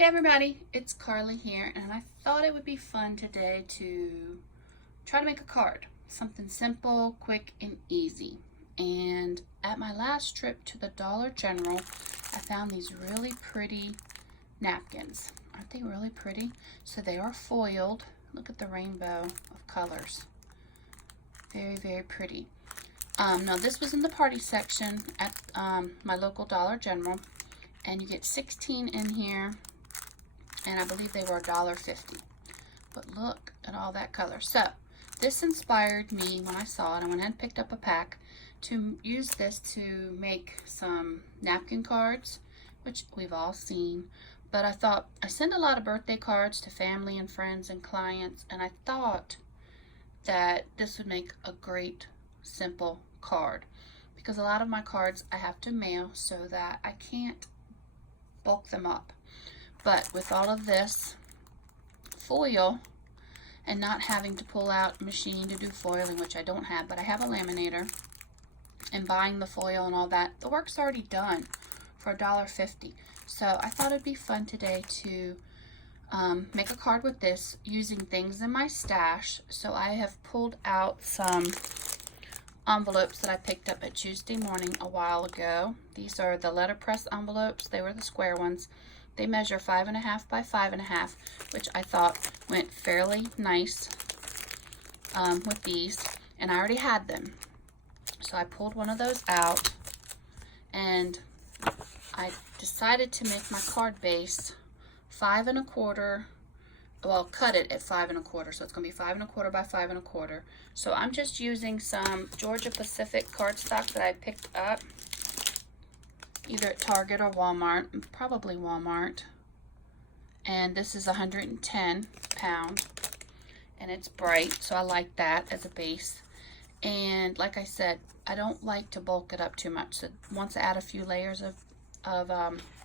Hey everybody, it's Carly here, and I thought it would be fun today to try to make a card. Something simple, quick, and easy. And at my last trip to the Dollar General, I found these really pretty napkins. Aren't they really pretty? So they are foiled. Look at the rainbow of colors. Very, very pretty. Now this was in the party section at my local Dollar General, and you get 16 in here. And I believe they were $1.50. But look at all that color. So this inspired me when I saw it. I went ahead and picked up a pack to use this to make some napkin cards, which we've all seen. But I thought, I send a lot of birthday cards to family and friends and clients, and I thought that this would make a great simple card, because a lot of my cards I have to mail so that I can't bulk them up. But with all of this foil and not having to pull out a machine to do foiling, which I don't have, but I have a laminator, and buying the foil and all that, the work's already done for $1.50. So I thought it'd be fun today to make a card with this using things in my stash. So I have pulled out some envelopes that I picked up at Tuesday morning a while ago. These are the letterpress envelopes. They were the square ones. They measure 5.5 by 5.5, which I thought went fairly nice with these, and I already had them. So I pulled one of those out, and I decided to make my card base 5.25. Well, cut it at 5.25, so it's going to be 5.25 by 5.25. So I'm just using some Georgia Pacific cardstock that I picked up either at Target or Walmart, probably Walmart. And this is 110 pound, and it's bright, so I like that as a base. And like I said, I don't like to bulk it up too much. So once I add a few layers of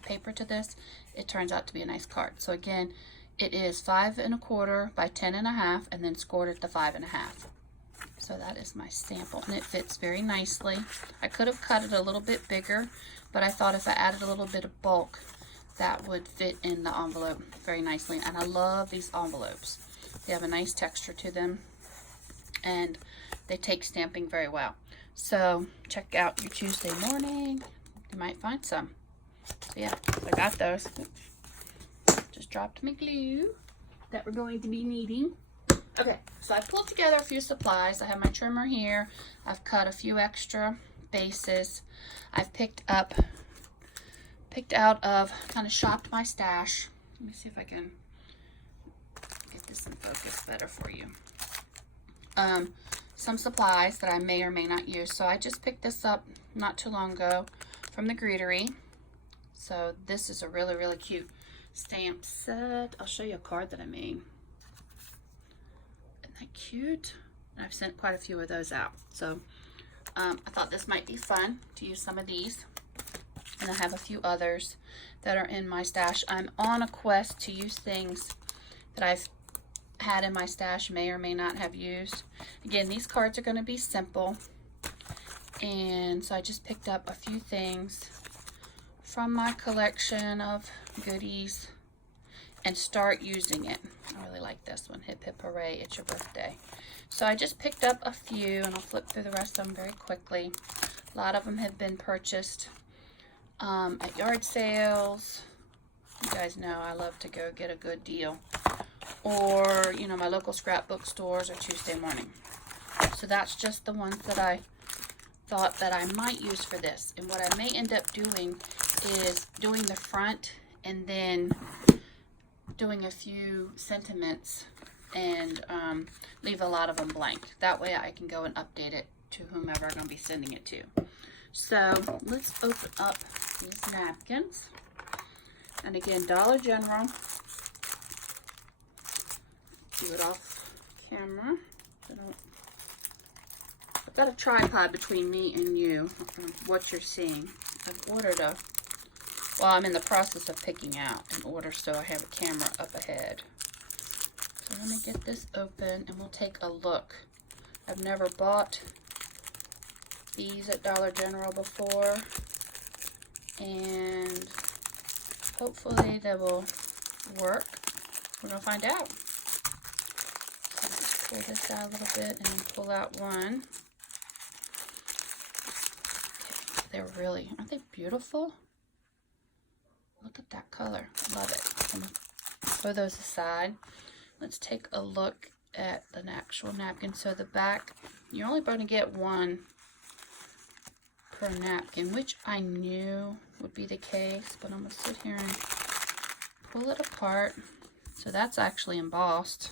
paper to this, it turns out to be a nice card. So again, it is 5.25 by 10.5, and then scored at the 5.5. So that is my sample, and it fits very nicely. I could have cut it a little bit bigger, but I thought if I added a little bit of bulk, that would fit in the envelope very nicely. And I love these envelopes. They have a nice texture to them, and they take stamping very well. So check out your Tuesday morning. You might find some. So yeah, I got those. Just dropped my glue that we're going to be needing. Okay, so I pulled together a few supplies. I have my trimmer here. I've cut a few extra bases. I've picked out of, kind of shopped my stash. Let me see if I can get this in focus better for you. Some supplies that I may or may not use. So I just picked this up not too long ago from the greetery. So this is a really, really cute stamp set. I'll show you a card that I made. Isn't that cute? And I've sent quite a few of those out. So I thought this might be fun to use some of these. And I have a few others that are in my stash. I'm on a quest to use things that I've had in my stash, may or may not have used. Again, these cards are going to be simple. And so I just picked up a few things from my collection of goodies and start using it. I really like this one. Hip hip hooray, it's your birthday. So I just picked up a few, and I'll flip through the rest of them very quickly. A lot of them have been purchased at yard sales. You guys know I love to go get a good deal. Or, you know, my local scrapbook stores or Tuesday morning. So that's just the ones that I thought that I might use for this. And what I may end up doing is doing the front and then doing a few sentiments and leave a lot of them blank. That way I can go and update it to whomever I'm going to be sending it to. So let's open up these napkins. And again, Dollar General. Do it off camera. I've got a tripod between me and you, what you're seeing. I've ordered I'm in the process of picking out an order, so I have a camera up ahead. So let me get this open and we'll take a look. I've never bought these at Dollar General before, and hopefully they will work? We're going to find out. So just pull this out a little bit and then pull out one. Okay, they're really, aren't they beautiful? Look at that color. Love it. I'm going to throw those aside. Let's take a look at the actual napkin. So the back, you're only going to get one per napkin, which I knew would be the case, but I'm going to sit here and pull it apart. So that's actually embossed.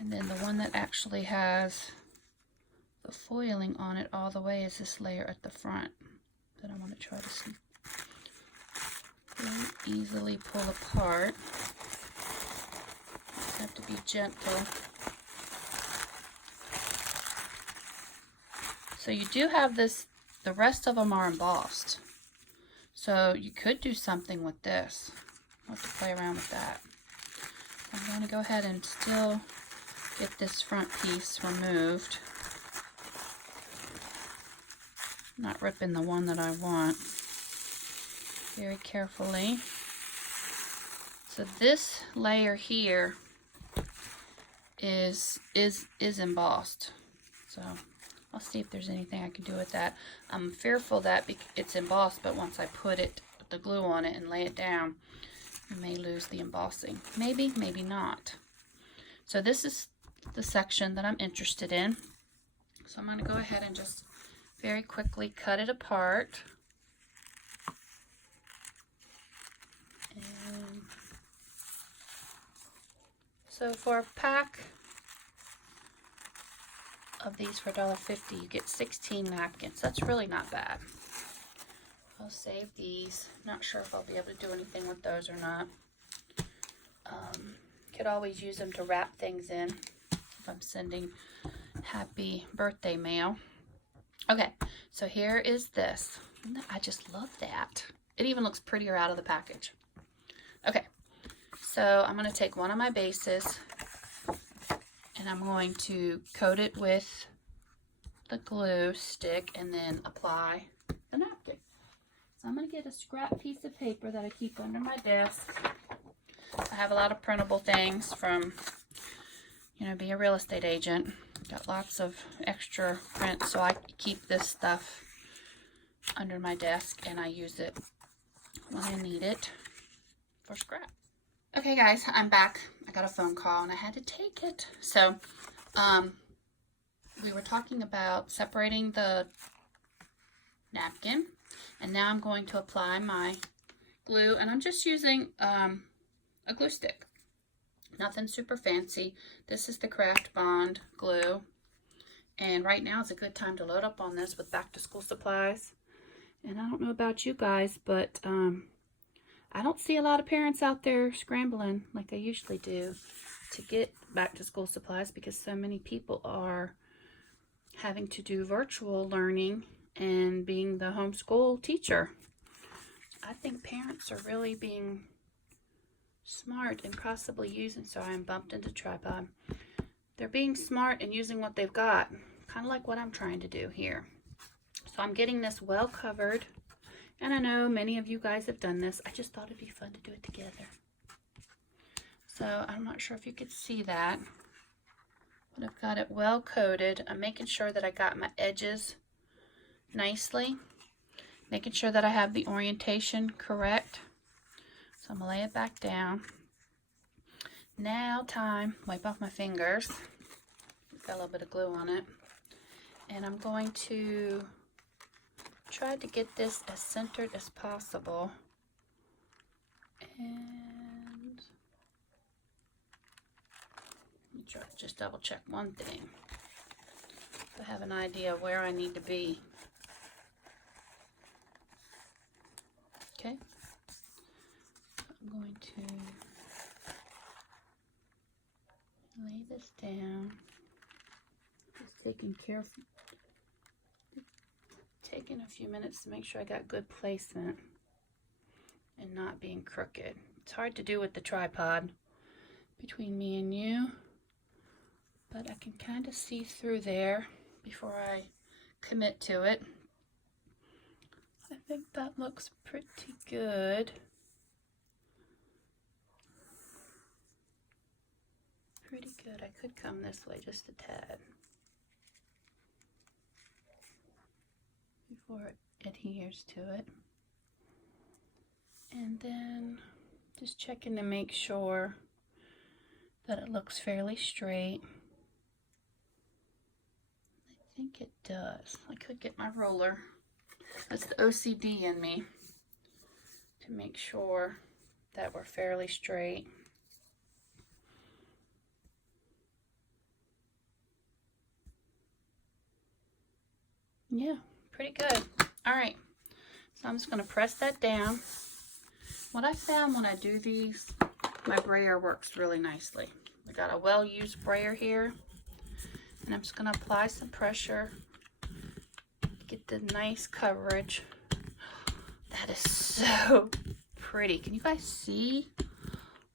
And then the one that actually has the foiling on it all the way is this layer at the front that I want to try to see. Very easily pull apart. Just have to be gentle. So you do have this, the rest of them are embossed. So you could do something with this. I'll have to play around with that. I'm going to go ahead and still get this front piece removed. Not ripping the one that I want. Very carefully. So this layer here is embossed. So I'll see if there's anything I can do with that. I'm fearful that it's embossed, but once I put it, the glue on it and lay it down, I may lose the embossing. Maybe, maybe not. So this is the section that I'm interested in. So I'm going to go ahead and just very quickly cut it apart. And so for a pack of these for $1.50, you get 16 napkins. That's really not bad. I'll save these. Not sure if I'll be able to do anything with those or not. Could always use them to wrap things in if I'm sending happy birthday mail. Okay, so here is this. I just love that. It even looks prettier out of the package. Okay, so I'm going to take one of my bases and I'm going to coat it with the glue stick and then apply the napkin. So I'm going to get a scrap piece of paper that I keep under my desk. I have a lot of printable things from, being a real estate agent. Got lots of extra prints, so I keep this stuff under my desk and I use it when I need it for scrap. Okay guys, I'm back. I got a phone call and I had to take it. So, we were talking about separating the napkin, and now I'm going to apply my glue, and I'm just using a glue stick. Nothing super fancy. This is the Craft Bond glue, and right now is a good time to load up on this with back to school supplies. And I don't know about you guys, but I don't see a lot of parents out there scrambling like I usually do to get back to school supplies because so many people are having to do virtual learning and being the homeschool teacher. I think parents are really being smart and possibly using, sorry, I'm bumped into tripod. They're being smart and using what they've got, kind of like what I'm trying to do here. So I'm getting this well covered, and I know many of you guys have done this. I just thought it'd be fun to do it together. So I'm not sure if you could see that, but I've got it well coated. I'm making sure that I got my edges nicely, making sure that I have the orientation correct. So I'm gonna lay it back down. Now wipe off my fingers. Got a little bit of glue on it. And I'm going to try to get this as centered as possible. And let me try to just double check one thing. So I have an idea of where I need to be. Okay. I'm going to lay this down. Just taking a few minutes to make sure I got good placement and not being crooked. It's hard to do with the tripod between me and you, but I can kind of see through there before I commit to it. I think that looks pretty good. good. I could come this way just a tad before it adheres to it. And then just checking to make sure that it looks fairly straight. I think it does. I could get my roller. That's the OCD in me, to make sure that we're fairly straight. Yeah, pretty good. All right, so I'm just going to press that down. What I found when I do these, my brayer works really nicely. We got a well-used brayer here, and I'm just going to apply some pressure, get the nice coverage. That is so pretty. Can you guys see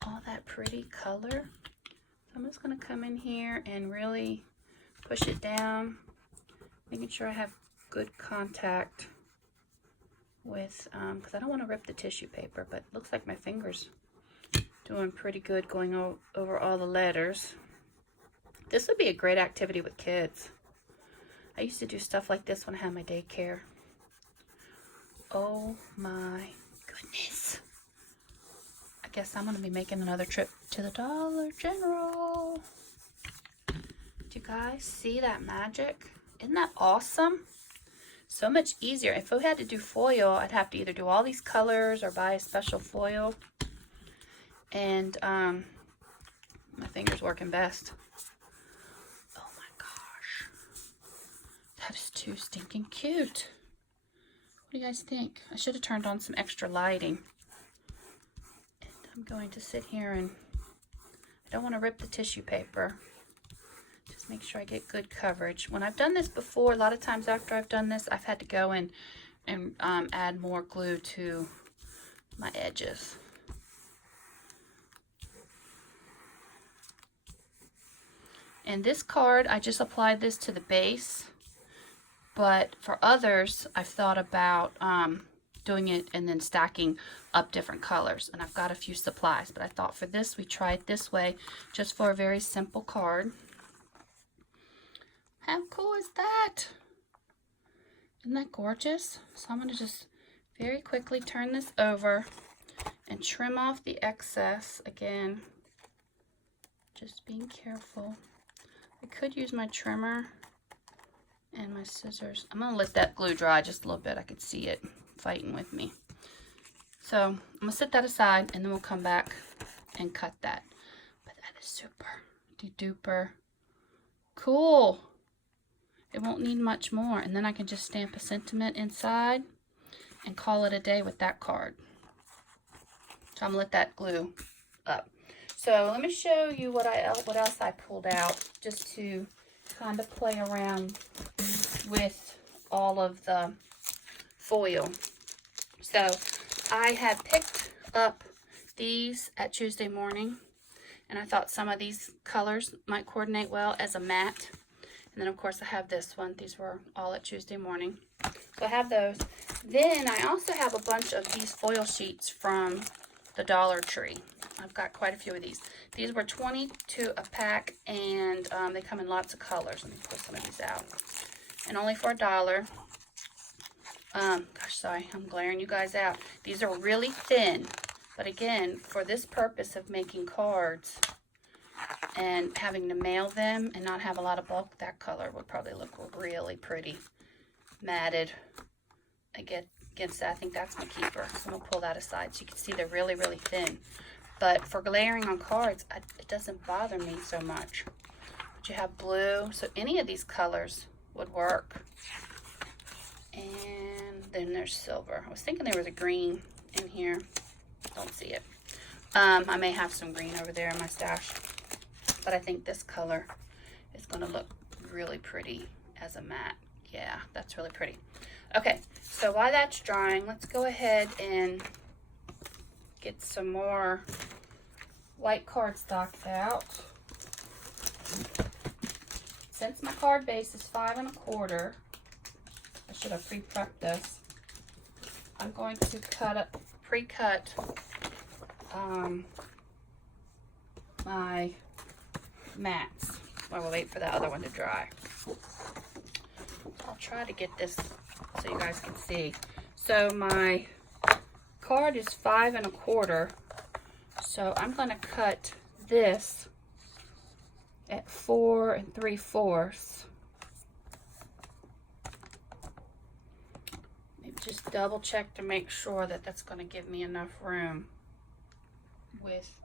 all that pretty color? So I'm just going to come in here and really push it down, making sure I have good contact with, because I don't want to rip the tissue paper, but it looks like my finger's doing pretty good going over all the letters. This would be a great activity with kids. I used to do stuff like this when I had my daycare. Oh my goodness. I guess I'm going to be making another trip to the Dollar General. Do you guys see that magic? Isn't that awesome? So much easier. If I had to do foil, I'd have to either do all these colors or buy a special foil. And my finger's working best. Oh my gosh. That is too stinking cute. What do you guys think? I should have turned on some extra lighting. And I'm going to sit here and I don't want to rip the tissue paper. Just make sure I get good coverage. When I've done this before, a lot of times after I've done this, I've had to go in and add more glue to my edges. And this card, I just applied this to the base. But for others, I've thought about doing it and then stacking up different colors. And I've got a few supplies. But I thought for this, we try it this way, just for a very simple card. How cool is that? Isn't that gorgeous? So I'm going to just very quickly turn this over and trim off the excess. Again, just being careful. I could use my trimmer and my scissors. I'm going to let that glue dry just a little bit. I could see it fighting with me. So I'm going to set that aside and then we'll come back and cut that. But that is super duper cool. It won't need much more. And then I can just stamp a sentiment inside and call it a day with that card. So I'm going to let that glue up. So let me show you what else I pulled out just to kind of play around with all of the foil. So I had picked up these at Tuesday morning, and I thought some of these colors might coordinate well as a matte. And then of course I have this one. These were all at Tuesday morning. So I have those. Then I also have a bunch of these foil sheets from the Dollar Tree. I've got quite a few of these. These were 22 a pack, and they come in lots of colors. Let me pull some of these out. And only for $1. Gosh, sorry, I'm glaring you guys out. These are really thin, but again, for this purpose of making cards and having to mail them and not have a lot of bulk, that color would probably look really pretty matted against that. I think that's my keeper. So I'm going to pull that aside so you can see they're really, really thin. But for layering on cards, it doesn't bother me so much. But you have blue, so any of these colors would work. And then there's silver. I was thinking there was a green in here. Don't see it. I may have some green over there in my stash. But I think this color is going to look really pretty as a matte. Yeah, that's really pretty. Okay, so while that's drying, let's go ahead and get some more white cardstock out. Since my card base is 5 1/4, I should have pre-prepped this. I'm going to pre-cut my mats while we wait for the other one to dry. I'll try to get this so you guys can see. So my card is 5 1/4. So I'm going to cut this at 4 3/4. Maybe just double check to make sure that that's going to give me enough room with,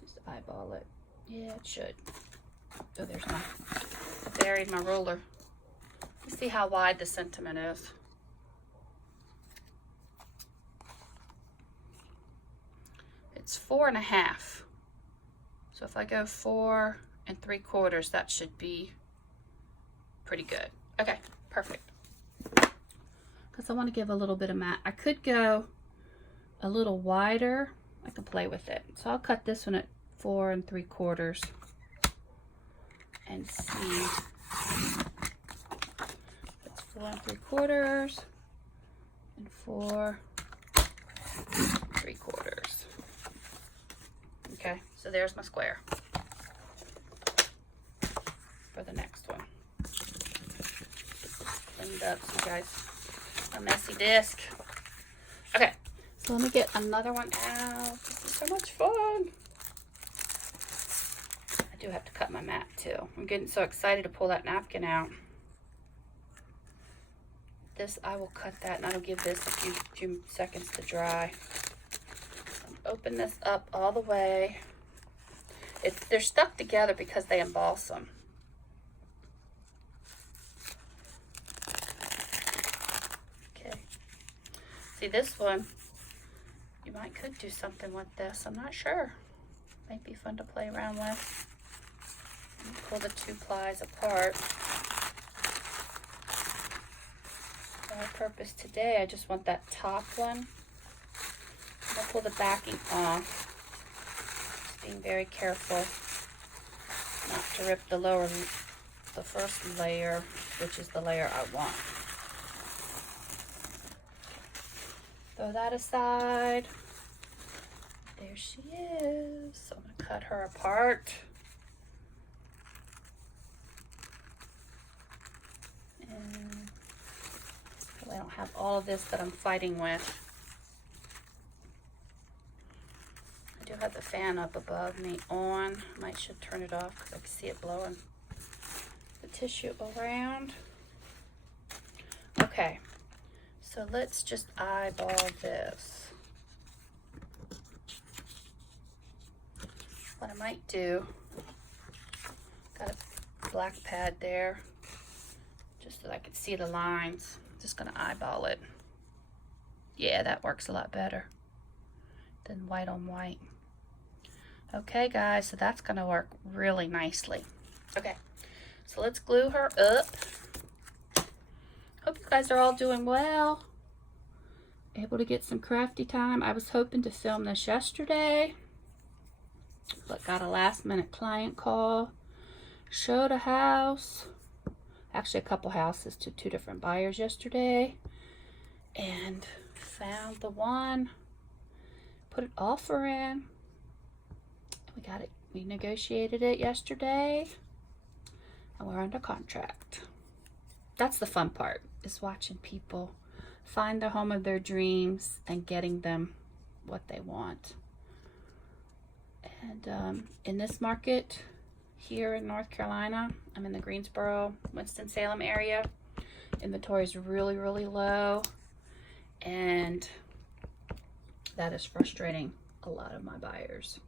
just eyeball it. Yeah, it should. Oh, there's my, I buried my ruler. Let's see how wide the sentiment is. It's 4 1/2. So if I go 4 3/4, that should be pretty good. Okay, perfect. Because I want to give a little bit of mat. I could go a little wider. I can play with it. So I'll cut this one at 4 3/4 and see. It's 4 3/4 and 4 3/4. Okay, so there's my square for the next one. Cleaned up, so you guys, a messy disc. Okay, so let me get another one out. This is so much fun. I do have to cut my mat too. I'm getting so excited to pull that napkin out. This, I will cut that and I'll give this a few seconds to dry. Open this up all the way. They're stuck together because they emboss them. Okay. See, this one, you could do something with this. I'm not sure. Might be fun to play around with. Pull the 2 plies apart. For our purpose today, I just want that top one. I'll pull the backing off. Just being very careful not to rip the first layer, which is the layer I want. Throw that aside. There she is. So I'm going to cut her apart. And I don't have all of this that I'm fighting with. I do have the fan up above me on. I should turn it off because I can see it blowing the tissue around. Okay, so let's just eyeball this. What I might do, got a black pad there, just so that I can see the lines. I'm just gonna eyeball it. Yeah, that works a lot better than white on white. Okay guys, so that's gonna work really nicely. Okay, so let's glue her up. Hope you guys are all doing well. Able to get some crafty time. I was hoping to film this yesterday, but got a last minute client call. Showed a house, actually a couple houses to 2 different buyers yesterday, and found the one, put an offer in. We got it, we negotiated it yesterday, and we're under contract. That's the fun part, is watching people find the home of their dreams and getting them what they want. And in this market here in North Carolina, I'm in the Greensboro, Winston-Salem area. Inventory is really, really low, and that is frustrating a lot of my buyers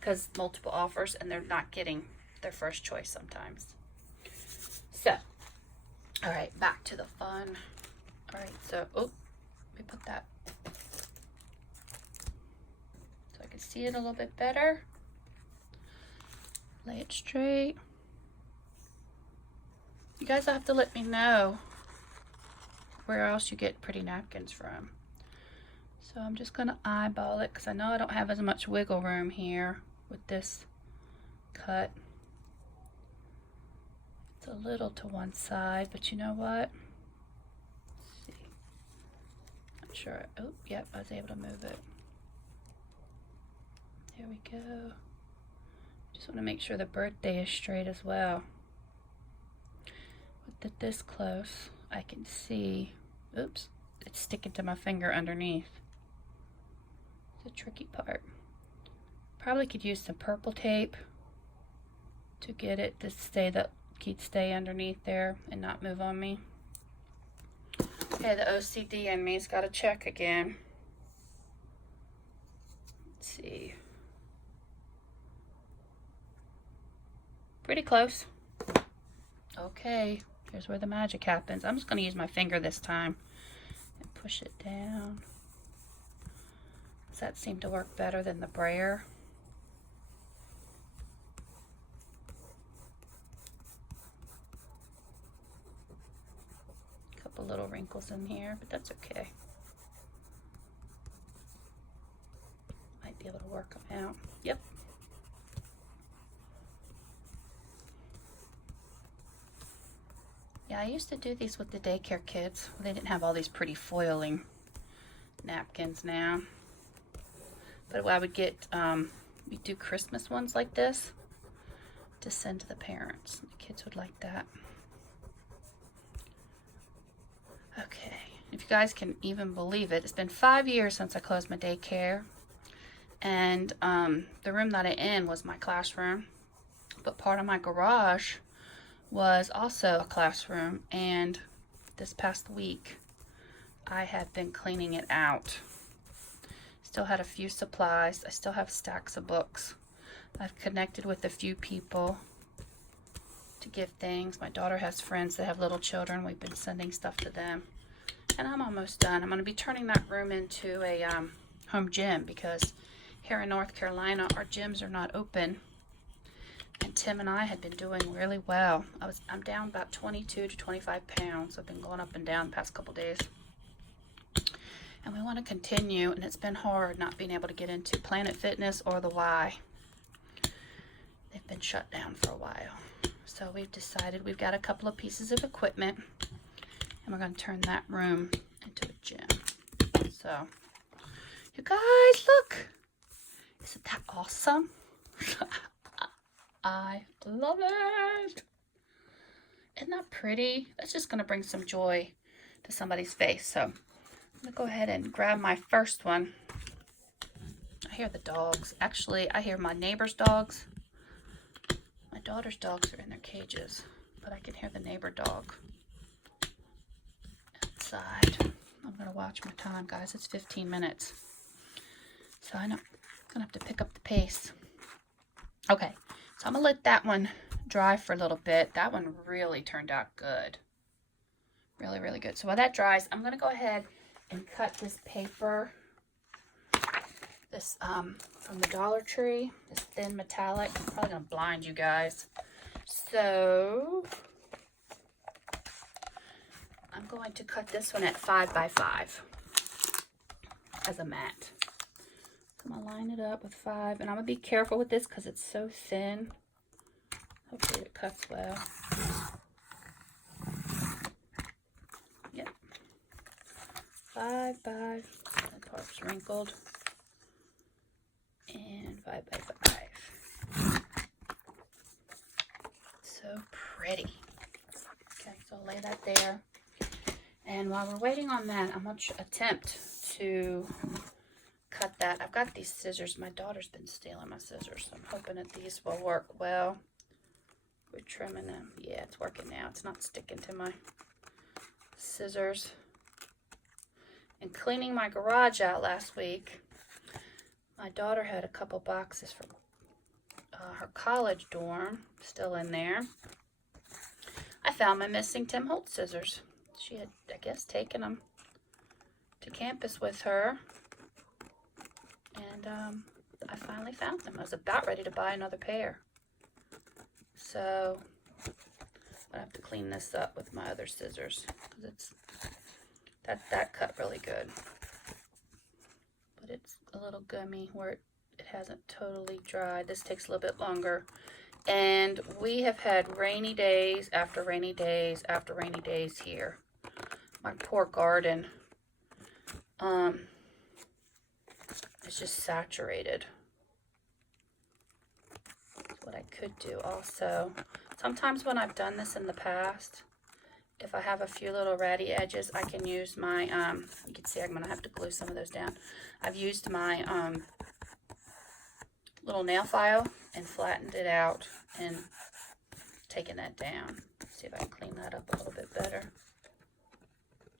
because multiple offers and they're not getting their first choice sometimes. So, all right, back to the fun. All right, so, oh, let me put that so I can see it a little bit better. Lay it straight. You guys have to let me know where else you get pretty napkins from. So I'm just gonna eyeball it because I know I don't have as much wiggle room here with this cut. It's a little to one side, but you know what? Let's see. Not sure. Oh, yep, I was able to move it. There we go. Just want to make sure the birthday is straight as well. With it this close, I can see, oops, it's sticking to my finger underneath. It's a tricky part. Probably could use some purple tape to get it to stay underneath there and not move on me. Okay, the OCD in me's got to check again. Let's see. Pretty close. Okay, here's where the magic happens. I'm just going to use my finger this time and push it down. Does that seem to work better than the brayer? A couple little wrinkles in here, but that's okay. Might be able to work them out. Yep. Yeah, I used to do these with the daycare kids. They didn't have all these pretty foiling napkins now. But I would get, we do Christmas ones like this to send to the parents. The kids would like that. Okay, if you guys can even believe it, it's been 5 years since I closed my daycare. And the room that I'm in was my classroom. But part of my garage was also a classroom, and this past week I had been cleaning it out. Still had a few supplies. I still have stacks of books. I've connected with a few people to give things. My daughter has friends that have little children. We've been sending stuff to them, and I'm almost done. I'm going to be turning that room into a home gym, because here in North Carolina our gyms are not open. And Tim and I had been doing really well. I'm down about 22 to 25 pounds. I've been going up and down the past couple days. And we want to continue, and it's been hard not being able to get into Planet Fitness or the Y. They've been shut down for a while. So we've decided we've got a couple of pieces of equipment, and we're going to turn that room into a gym. So, you guys, look. Isn't that awesome? I love it. Isn't that pretty? That's just going to bring some joy to somebody's face. So I'm going to go ahead and grab my first one. I hear the dogs. Actually, I hear my neighbor's dogs. My daughter's dogs are in their cages, but I can hear the neighbor dog outside. I'm going to watch my time, guys. It's 15 minutes. So I know I'm going to have to pick up the pace. Okay. So I'm going to let that one dry for a little bit. That one really turned out good. Really, really good. So while that dries, I'm going to go ahead and cut this paper. This from the Dollar Tree. This thin metallic. I'm probably going to blind you guys. So I'm going to cut this one at 5 by 5 as a mat. I'm going to line it up with 5, and I'm going to be careful with this because it's so thin. Hopefully it cuts well. Yep. 5 by, that part's wrinkled. And 5 by 5. So pretty. Okay, so I'll lay that there. And while we're waiting on that, I'm going to attempt to cut that. I've got these scissors. My daughter's been stealing my scissors, so I'm hoping that these will work well. We're trimming them. Yeah, it's working now. It's not sticking to my scissors. And cleaning my garage out last week, my daughter had a couple boxes from her college dorm still in there. I found my missing Tim Holtz scissors. She had, I guess, taken them to campus with her. And I finally found them. I was about ready to buy another pair. So I'm gonna have to clean this up with my other scissors, because that cut really good. But it's a little gummy where it hasn't totally dried. This takes a little bit longer. And we have had rainy days after rainy days after rainy days here. My poor garden is just saturated. That's could do also, sometimes when I've done this in the past, if I have a few little ratty edges, I can use my, you can see I'm going to have to glue some of those down. I've used my little nail file and flattened it out and taken that down. See if I can clean that up a little bit better.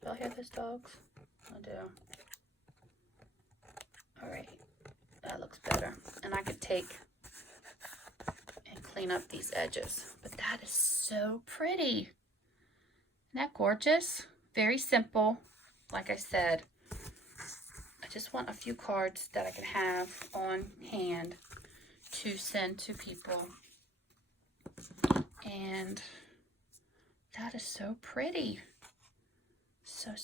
Do y'all hear those dogs? I do. Alright, that looks better. And I could take and clean up these edges. But that is so pretty. Isn't that gorgeous? Very simple. Like I said, I just want a few cards that I can have on hand to send to people. And that is so pretty. So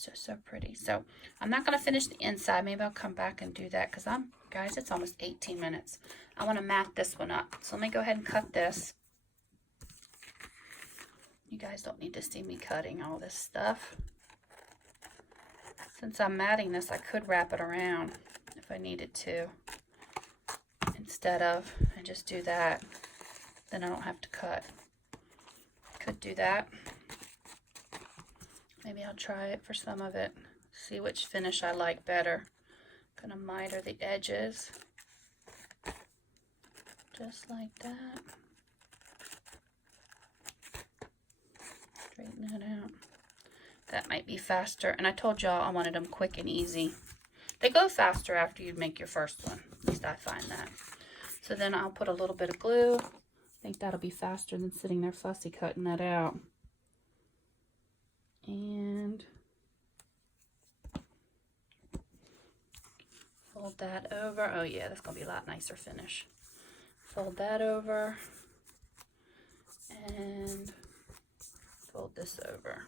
pretty. So I'm not going to finish the inside. Maybe I'll come back and do that because guys, it's almost 18 minutes. I want to mat this one up. So let me go ahead and cut this. You guys don't need to see me cutting all this stuff. Since I'm matting this, I could wrap it around if I needed to. Instead of, and just do that. Then I don't have to cut. Could do that. Maybe I'll try it for some of it. See which finish I like better. Gonna miter the edges. Just like that. Straighten that out. That might be faster. And I told y'all I wanted them quick and easy. They go faster after you make your first one. At least I find that. So then I'll put a little bit of glue. I think that'll be faster than sitting there fussy cutting that out. And fold that over. Oh yeah, that's going to be a lot nicer finish. Fold that over. And fold this over.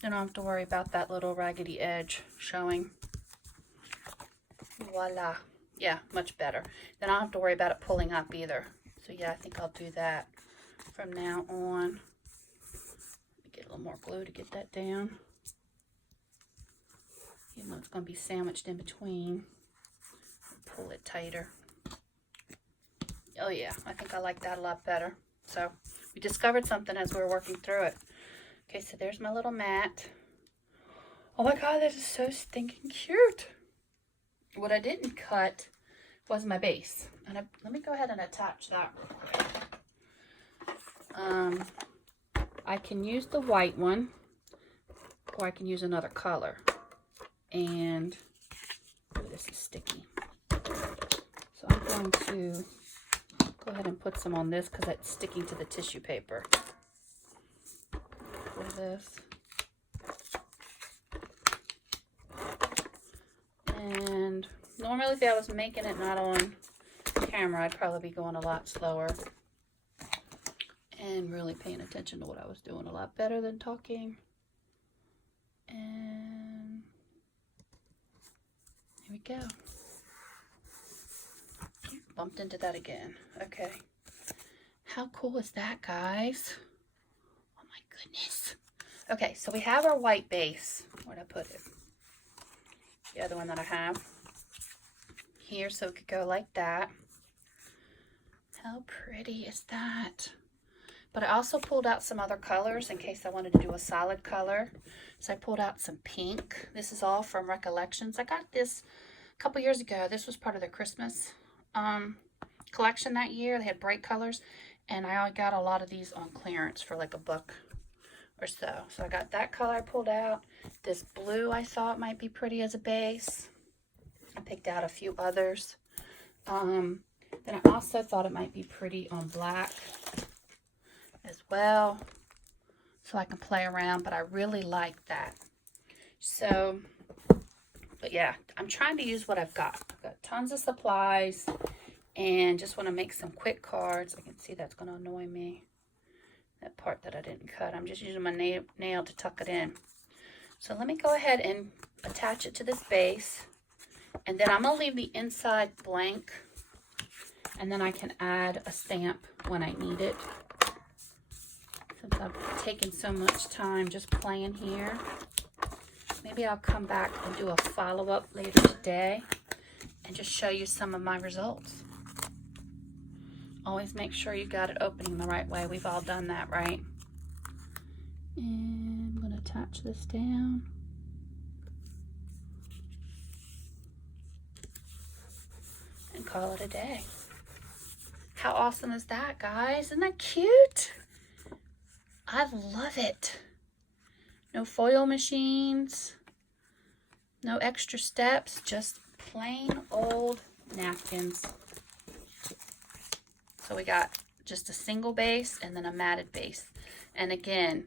Then I don't have to worry about that little raggedy edge showing. Voila. Yeah, much better. Then I don't have to worry about it pulling up either. So yeah, I think I'll do that from now on. Let me get a little more glue to get that down. Even though it's going to be sandwiched in between. Pull it tighter. Oh yeah, I think I like that a lot better. So we discovered something as we were working through it. Okay, so there's my little mat. Oh my God, this is so stinking cute. What I didn't cut was my base. And let me go ahead and attach that real quick. I can use the white one, or I can use another color. And ooh, this is sticky. So I'm going to go ahead and put some on this because it's sticking to the tissue paper. For this. And normally if I was making it not on camera, I'd probably be going a lot slower and really paying attention to what I was doing a lot better than talking. And here we go. Bumped into that again. Okay. How cool is that, guys? Oh my goodness. Okay, so we have our white base. Where'd I put it? The other one that I have here, so it could go like that. How pretty is that? But I also pulled out some other colors in case I wanted to do a solid color. So I pulled out some pink. This is all from Recollections. I got this a couple years ago. This was part of the Christmas collection that year. They had bright colors, and I got a lot of these on clearance for like $1 or so. So I got that color I pulled out. This blue I thought might be pretty as a base. I picked out a few others. Then I also thought it might be pretty on black as well, so I can play around, but I really like that. So, but yeah, I'm trying to use what I've got. I've got tons of supplies and just want to make some quick cards. I can see that's going to annoy me, that part that I didn't cut. I'm just using my nail to tuck it in. So let me go ahead and attach it to this base, and then I'm going to leave the inside blank, and then I can add a stamp when I need it. Since I've taken so much time just playing here, maybe I'll come back and do a follow-up later today and just show you some of my results. Always make sure you got it opening the right way. We've all done that, right? And I'm going to attach this down. And call it a day. How awesome is that, guys? Isn't that cute? I love it. No foil machines. No extra steps. Just plain old napkins. So we got just a single base and then a matted base. And again,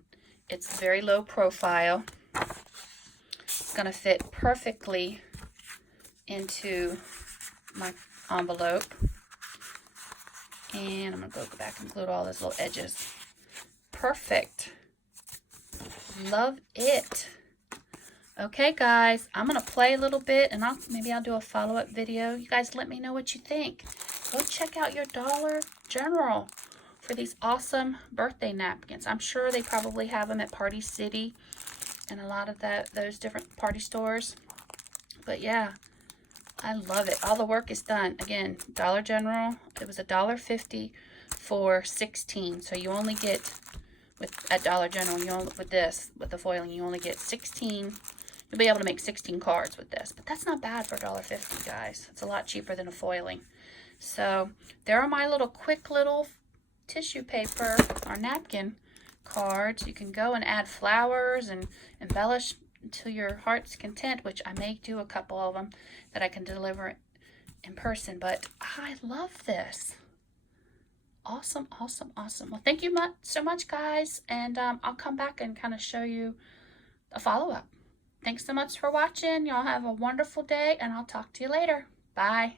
it's very low profile. It's going to fit perfectly into my envelope. And I'm going to go back and glue all those little edges. Perfect. Love it. Okay, guys, I'm going to play a little bit, and maybe I'll do a follow-up video. You guys let me know what you think. Go check out your Dollar General for these awesome birthday napkins. I'm sure they probably have them at Party City and a lot of those different party stores. But yeah, I love it. All the work is done. Again, Dollar General, it was $1.50 for 16. So you only get, at Dollar General, with the foiling, you only get 16. You'll be able to make 16 cards with this. But that's not bad for $1.50, guys. It's a lot cheaper than a foiling. So there are my little quick little tissue paper or napkin cards. You can go and add flowers and embellish to your heart's content, which I may do a couple of them that I can deliver in person. But I love this. Awesome, awesome, awesome. Well, thank you so much, guys. And I'll come back and kind of show you a follow-up. Thanks so much for watching. Y'all have a wonderful day, and I'll talk to you later. Bye.